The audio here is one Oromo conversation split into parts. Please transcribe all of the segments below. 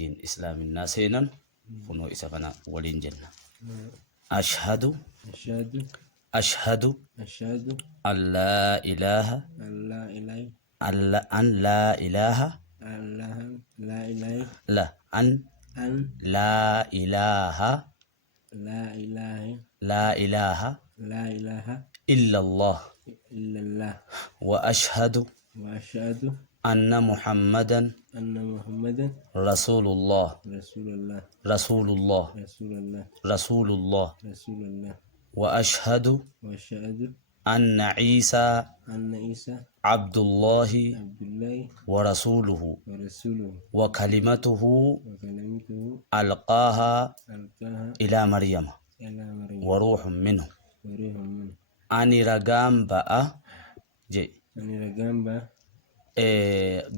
ittiin islaaminaa seenan kunoo isa kana waliin jenna. ashhadu أشهد ashhadu أشهد an laa ilaaha أن لا إله an laa ilaaha لا إله la an أن laa ilaaha لا إله laa ilaaha لا إله illa allah إلا الله wa ashhadu وأشهد anna muhammadan أن محمدا rasulullah رسول الله rasulullah رسول الله rasulullah رسول الله wa ashhadu وأشهد anna Isa أن عيسى abdullahi عبد الله wa rasuluhu ورسوله wa kalimatuhu وكلمته alqaaha ألقاها ila maryama إلى مريم wa ruuxun minhu وروح منه ani ragaan ba'a je أن رجamba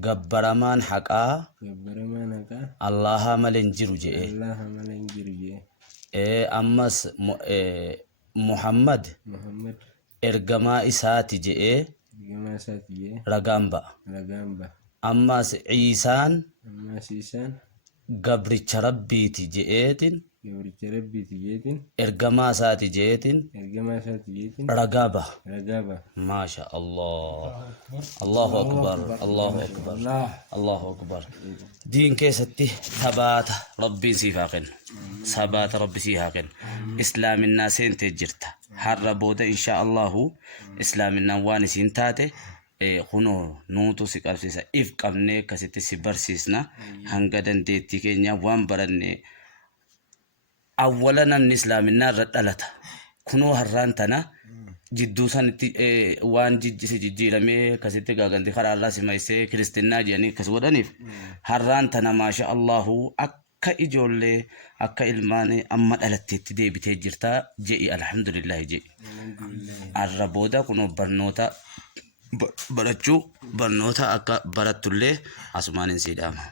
gabbaramaan haqaa كبرمانك allaha malen jiru je'e الله ملن جرجي ammas muhammad محمد ergamaa isaati je'e جما ساتيه ragaan ba'a رجamba ammas ciisaan أما سيسان gabricha rabbiiti je'eetin يوري ربي تجيتين ergamaa isaati je'eetin جما ساتيتين ragaa ba'a رجابة maasha allah allahu akbar allahu akbar allahu akbar diin keessatti sabaata rabbiin siif haa kennu sabaata rabbi siif haa kennu islaaminaa seentee jirta har'a booda insha allahu islaaminaan waan isiin taate kunoo nuutu si qabsiisa if qabnee akkasitti si barsiisna hanga dandeettii keenya waan baranne awwala namni islaaminaa irra dhalata kunoo har'aan tana jidduu sanitti waan jijjiiramee akkasitti gaaganti karaa irraa simaysee kiristinnaa jedhanii akkas godhaniif har'aan tana maasha allahu akka ijoollee akka ilmaan amma dhalatteetti deebitee jirta je'i alhamdulillahi je'i har'a booda kunoo barnoota barachuu barnoota akka barattullee asumaan hin siidhaama.